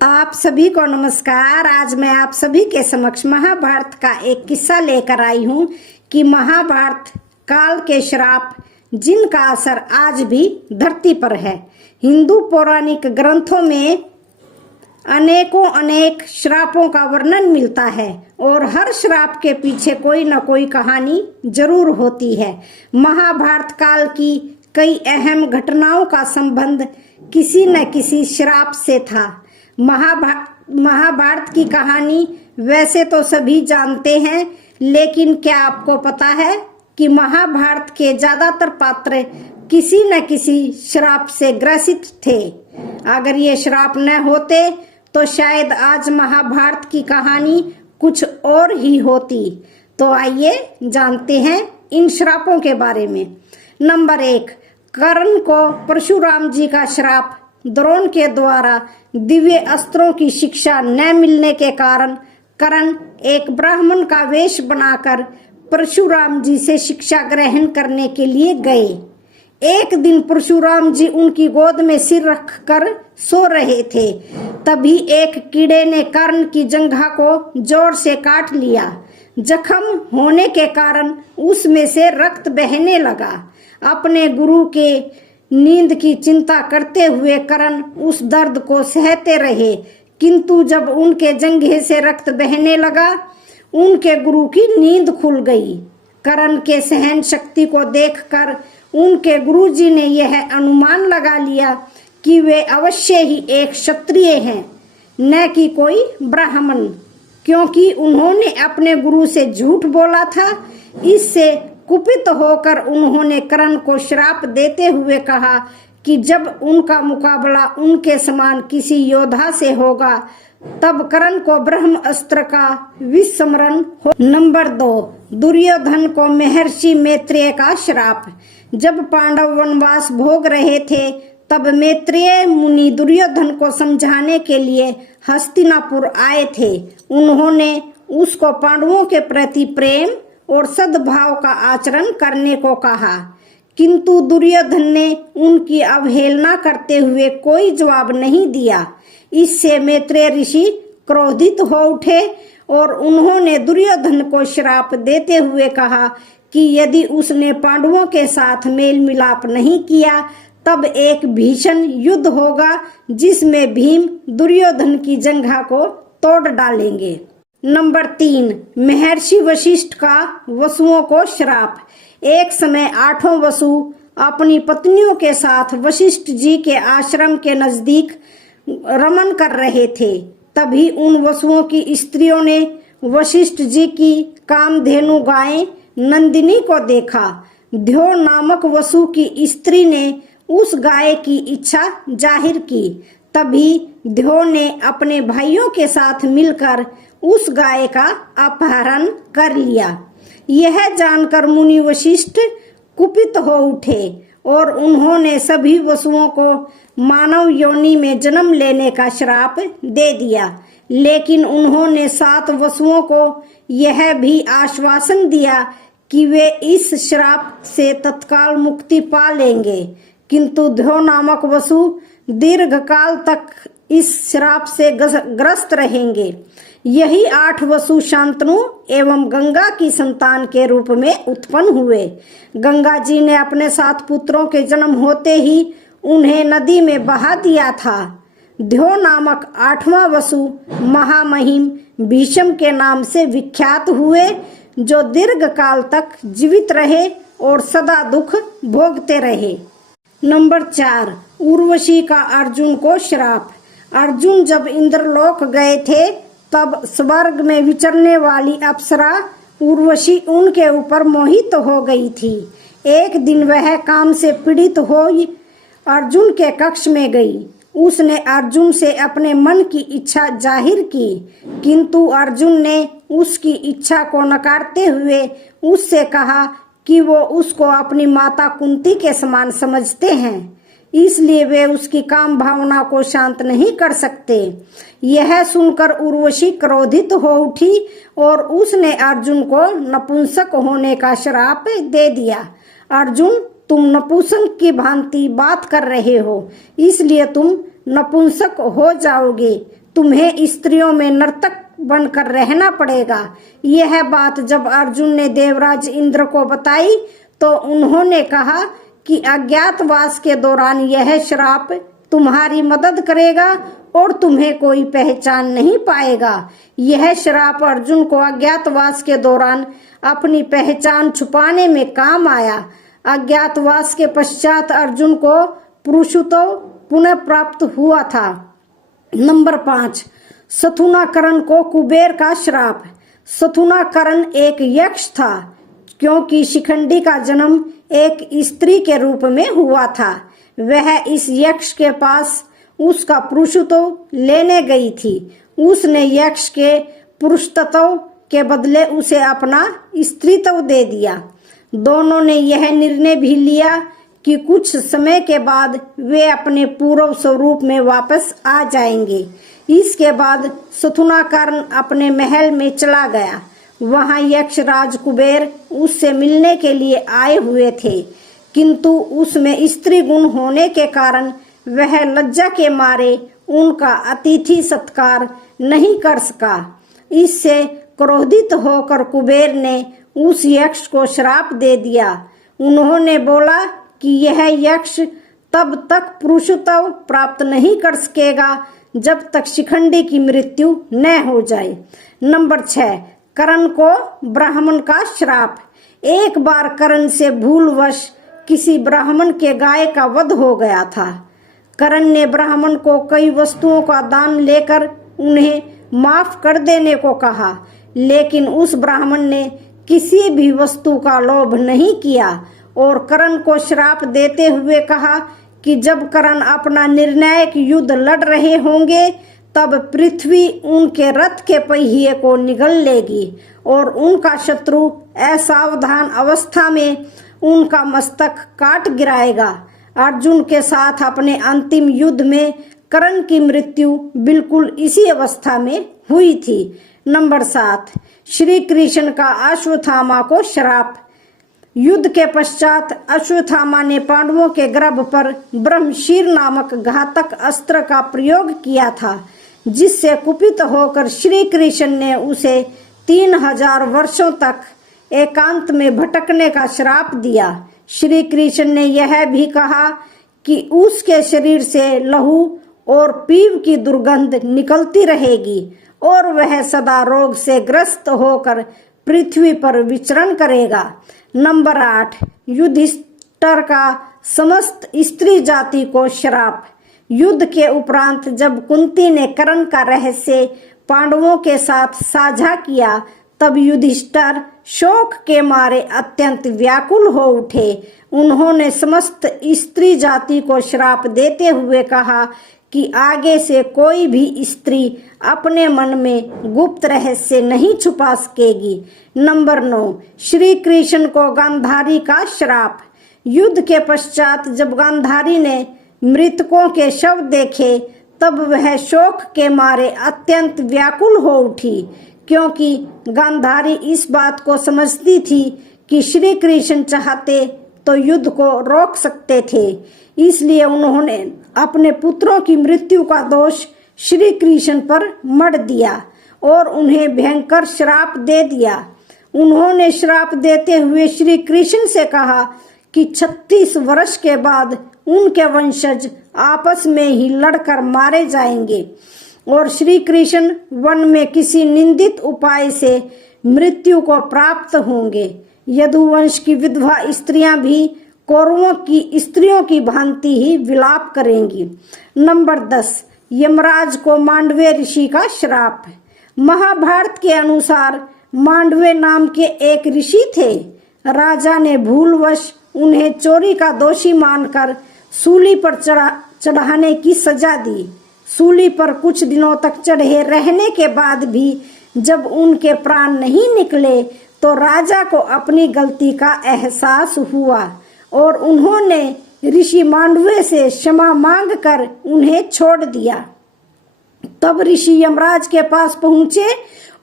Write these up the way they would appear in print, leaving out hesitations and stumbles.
आप सभी को नमस्कार। आज मैं आप सभी के समक्ष महाभारत का एक किस्सा लेकर आई हूँ कि महाभारत काल के श्राप जिनका असर आज भी धरती पर है। हिंदू पौराणिक ग्रंथों में अनेक श्रापों का वर्णन मिलता है और हर श्राप के पीछे कोई न कोई कहानी जरूर होती है। महाभारत काल की कई अहम घटनाओं का संबंध किसी न किसी श्राप से था। महाभारत की कहानी वैसे तो सभी जानते हैं, लेकिन क्या आपको पता है कि महाभारत के ज्यादातर पात्र किसी न किसी श्राप से ग्रसित थे। अगर ये श्राप न होते तो शायद आज महाभारत की कहानी कुछ और ही होती। तो आइए जानते हैं इन श्रापों के बारे में। नंबर 1, कर्ण को परशुराम जी का श्राप। द्रोण के द्वारा दिव्य अस्त्रों की शिक्षा न मिलने के कारण कर्ण एक ब्राह्मण का वेश बनाकर परशुराम जी से शिक्षा ग्रहण करने के लिए गए। एक दिन परशुराम जी उनकी गोद में सिर रखकर सो रहे थे, तभी एक कीड़े ने कर्ण की जंघा को जोर से काट लिया। जख्म होने के कारण उसमें से रक्त बहने लगा। अपने गुरु के नींद की चिंता करते हुए कर्ण उस दर्द को सहते रहे, किंतु जब उनके जंघे से रक्त बहने लगा, उनके गुरु की नींद खुल गई। कर्ण के सहन शक्ति को देखकर उनके गुरुजी ने यह अनुमान लगा लिया कि वे अवश्य ही एक क्षत्रिय हैं, न कि कोई ब्राह्मण, क्योंकि उन्होंने अपने गुरु से झूठ बोला था। इससे कुपित होकर उन्होंने कर्ण को श्राप देते हुए कहा कि जब उनका मुकाबला उनके समान किसी योद्धा से होगा, तब कर्ण को ब्रह्म अस्त्र का विस्मरण हो। नंबर 2, दुर्योधन को महर्षि मैत्रेय का श्राप। जब पांडव वनवास भोग रहे थे, तब मैत्रेय मुनि दुर्योधन को समझाने के लिए हस्तिनापुर आए थे। उन्होंने उसको पांडवों के प्रति प्रेम और सद्भाव का आचरण करने को कहा, किंतु दुर्योधन ने उनकी अवहेलना करते हुए कोई जवाब नहीं दिया। इससे मैत्रेय ऋषि क्रोधित हो उठे और उन्होंने दुर्योधन को श्राप देते हुए कहा कि यदि उसने पांडवों के साथ मेल मिलाप नहीं किया, तब एक भीषण युद्ध होगा जिसमें भीम दुर्योधन की जंघा को तोड़ डालेंगे। नंबर 3, महर्षि वशिष्ठ का वसुओं को श्राप। एक समय 8 वसु अपनी पत्नियों के साथ वशिष्ठ जी के आश्रम के नजदीक रमन कर रहे थे। तभी उन वसुओं की स्त्रियों ने वशिष्ठ जी की कामधेनु गाय नंदिनी को देखा। ध्यो नामक वसु की स्त्री ने उस गाय की इच्छा जाहिर की। तभी ध्यो ने अपने भाइयों के साथ मिलकर उस गाय का अपहरण कर लिया। यह जानकर मुनि वशिष्ठ कुपित हो उठे और उन्होंने सभी वसुओं को मानव योनि में जन्म लेने का श्राप दे दिया। लेकिन उन्होंने 7 वसुओं को यह भी आश्वासन दिया कि वे इस श्राप से तत्काल मुक्ति पा लेंगे, किंतु ध्यो नामक वसु दीर्घ काल तक इस श्राप से ग्रस्त रहेंगे। यही 8 वसु शांतनु एवं गंगा की संतान के रूप में उत्पन्न हुए। गंगा जी ने अपने 7 पुत्रों के जन्म होते ही उन्हें नदी में बहा दिया था। ध्यो नामक 8वां वसु महामहिम भीष्म के नाम से विख्यात हुए, जो दीर्घ काल तक जीवित रहे और सदा दुख भोगते रहे। नंबर 4, उर्वशी का अर्जुन को श्राप। अर्जुन जब इंद्रलोक गए थे, तब स्वर्ग में विचरने वाली अप्सरा उर्वशी उनके ऊपर मोहित हो गई थी। एक दिन वह काम से पीड़ित हो अर्जुन के कक्ष में गई। उसने अर्जुन से अपने मन की इच्छा जाहिर की, किंतु अर्जुन ने उसकी इच्छा को नकारते हुए उससे कहा कि वो उसको अपनी माता कुंती के समान समझते हैं, इसलिए वे उसकी काम भावना को शांत नहीं कर सकते। यह सुनकर उर्वशी क्रोधित हो उठी और उसने अर्जुन को नपुंसक होने का श्राप दे दिया। अर्जुन, तुम नपुंसक की भांति बात कर रहे हो, इसलिए तुम नपुंसक हो जाओगे। तुम्हें स्त्रियों में नर्तक बनकर रहना पड़ेगा। यह बात जब अर्जुन ने देवराज इंद्र को बताई तो उन्होंने कहा कि अज्ञातवास के दौरान यह श्राप तुम्हारी मदद करेगा और तुम्हें कोई पहचान नहीं पाएगा। यह श्राप अर्जुन को अज्ञातवास के दौरान अपनी पहचान छुपाने में काम आया। अज्ञातवास के पश्चात अर्जुन को पुरुषत्व पुनः प्राप्त हुआ था। नंबर 5, सथुनाकरण को कुबेर का श्राप। सथुनाकरण एक यक्ष था क्योंकि शिखंडी का जन्म एक स्त्री के रूप में हुआ था। वह इस यक्ष के पास उसका पुरुषत्व लेने गई थी। उसने यक्ष के पुरुषत्व के बदले उसे अपना स्त्रीत्व दे दिया। दोनों ने यह निर्णय भी लिया कि कुछ समय के बाद वे अपने पूर्व स्वरूप में वापस आ जाएंगे। इसके बाद सथुनाकरण अपने महल में चला गया। वहां यक्ष राज कुबेर उससे मिलने के लिए आए हुए थे, किंतु उसमें स्त्री गुण होने के कारण वह लज्जा के मारे उनका अतिथि सत्कार नहीं कर सका। इससे क्रोधित होकर कुबेर ने उस यक्ष को श्राप दे दिया। उन्होंने बोला कि यह यक्ष तब तक पुरुषत्व प्राप्त नहीं कर सकेगा जब तक शिखंडी की मृत्यु न हो जाए। नंबर 6, कर्ण को ब्राह्मण का श्राप। एक बार कर्ण से भूलवश किसी ब्राह्मण के गाय का वध हो गया था। कर्ण ने ब्राह्मण को कई वस्तुओं का दान लेकर उन्हें माफ कर देने को कहा, लेकिन उस ब्राह्मण ने किसी भी वस्तु का लोभ नहीं किया और कर्ण को श्राप देते हुए कहा कि जब कर्ण अपना निर्णायक युद्ध लड़ रहे होंगे तब पृथ्वी उनके रथ के पहिए को निगल लेगी और उनका शत्रु असावधान अवस्था में उनका मस्तक काट गिराएगा। अर्जुन के साथ अपने अंतिम युद्ध में कर्ण की मृत्यु बिल्कुल इसी अवस्था में हुई थी। नंबर 7, श्री कृष्ण का अश्वत्थामा को श्राप। युद्ध के पश्चात अश्वत्थामा ने पांडवों के गर्भ पर ब्रह्मशीर नामक घातक अस्त्र का प्रयोग किया था, जिससे कुपित होकर श्री कृष्ण ने उसे 3000 वर्षों तक एकांत में भटकने का श्राप दिया। श्री कृष्ण ने यह भी कहा कि उसके शरीर से लहू और पीव की दुर्गंध निकलती रहेगी और वह सदा रोग से ग्रस्त होकर पृथ्वी पर विचरण करेगा। नंबर 8, युधिष्ठिर का समस्त स्त्री जाति को श्राप। युद्ध के उपरांत जब कुंती ने कर्ण का रहस्य पांडवों के साथ साझा किया तब युधिष्ठिर शोक के मारे अत्यंत व्याकुल हो उठे। उन्होंने समस्त स्त्री जाति को श्राप देते हुए कहा कि आगे से कोई भी स्त्री अपने मन में गुप्त रहस्य नहीं छुपा सकेगी। नंबर 9, श्री कृष्ण को गांधारी का श्राप। युद्ध के पश्चात जब गांधारी ने मृतकों के शव देखे तब वह शोक के मारे अत्यंत व्याकुल हो उठी, क्योंकि गांधारी इस बात को समझती थी कि श्री कृष्ण चाहते तो युद्ध को रोक सकते थे। इसलिए उन्होंने अपने पुत्रों की मृत्यु का दोष श्री कृष्ण पर मढ़ दिया और उन्हें भयंकर श्राप दे दिया। उन्होंने श्राप देते हुए श्री कृष्ण से कहा कि 36 वर्ष के बाद उनके वंशज आपस में ही लड़कर मारे जाएंगे और श्री कृष्ण वन में किसी निंदित उपाय से मृत्यु को प्राप्त होंगे। यदुवंश की विधवा स्त्रियां भी कौरवों की स्त्रियों की भांति ही विलाप करेंगी। नंबर 10, यमराज को मांडवे ऋषि का श्राप। महाभारत के अनुसार मांडवे नाम के एक ऋषि थे। राजा ने भूलवश उन्हें चोरी का दोषी मानकर सूली पर चढ़ाने की सजा दी। सूली पर कुछ दिनों तक चढ़े रहने के बाद भी जब उनके प्राण नहीं निकले तो राजा को अपनी गलती का एहसास हुआ और उन्होंने ऋषि मांडवे से क्षमा मांगकर उन्हें छोड़ दिया। तब ऋषि यमराज के पास पहुंचे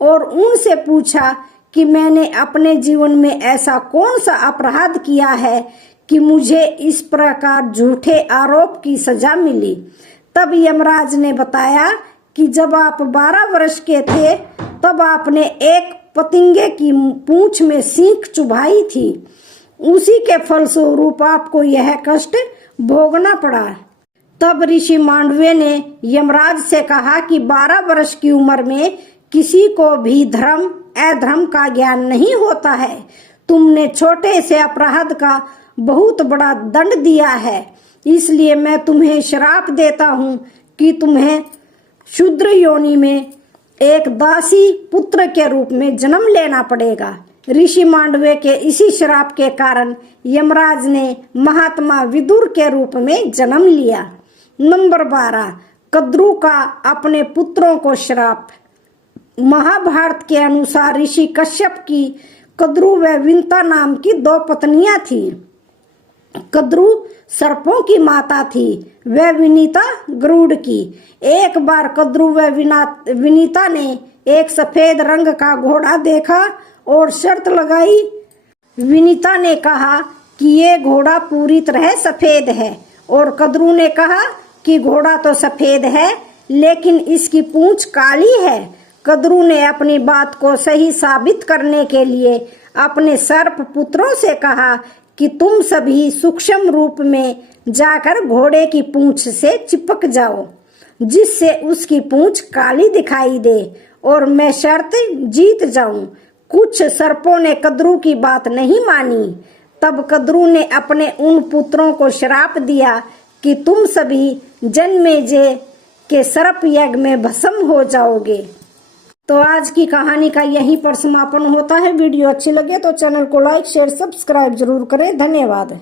और उनसे पूछा कि मैंने अपने जीवन में ऐसा कौन सा अपराध किया है कि मुझे इस प्रकार झूठे आरोप की सजा मिली। तब यमराज ने बताया कि जब आप 12 वर्ष के थे तब आपने एक पतंगे की पूंछ में सींग चुभाई थी। उसी के फलस्वरूप आपको यह कष्ट भोगना पड़ा। तब ऋषि मांडव्य ने यमराज से कहा कि 12 वर्ष की उम्र में किसी को भी धर्म अधर्म का ज्ञान नहीं होता है। तुमने छोटे से अपराध का बहुत बड़ा दंड दिया है, इसलिए मैं तुम्हें श्राप देता हूँ कि तुम्हें शूद्र योनि में एक दासी पुत्र के रूप में जन्म लेना पड़ेगा। ऋषि मांडव्य के इसी श्राप के कारण यमराज ने महात्मा विदुर के रूप में जन्म लिया। नंबर 12, कद्रु का अपने पुत्रों को श्राप। महाभारत के अनुसार ऋषि कश्यप की कद्रु व विंता नाम की 2 पत्नियां थी। कद्रु सर्पों की माता थी, वह विनीता गरुड़ की। एक बार कद्रु व विनीता ने एक सफेद रंग का घोड़ा देखा और शर्त लगाई। विनीता ने कहा कि ये घोड़ा पूरी तरह सफेद है और कद्रु ने कहा कि घोड़ा तो सफेद है लेकिन इसकी पूंछ काली है। कद्रु ने अपनी बात को सही साबित करने के लिए अपने सर्प पुत्रों से कहा कि तुम सभी सूक्ष्म रूप में जाकर घोड़े की पूंछ से चिपक जाओ, जिससे उसकी पूंछ काली दिखाई दे और मैं शर्त जीत जाऊं। कुछ सर्पों ने कद्रु की बात नहीं मानी। तब कद्रु ने अपने उन पुत्रों को श्राप दिया कि तुम सभी जन्मेजय के सर्प यज्ञ में भस्म हो जाओगे। तो आज की कहानी का यहीं पर समापन होता है। वीडियो अच्छी लगे तो चैनल को लाइक शेयर सब्सक्राइब जरूर करें। धन्यवाद।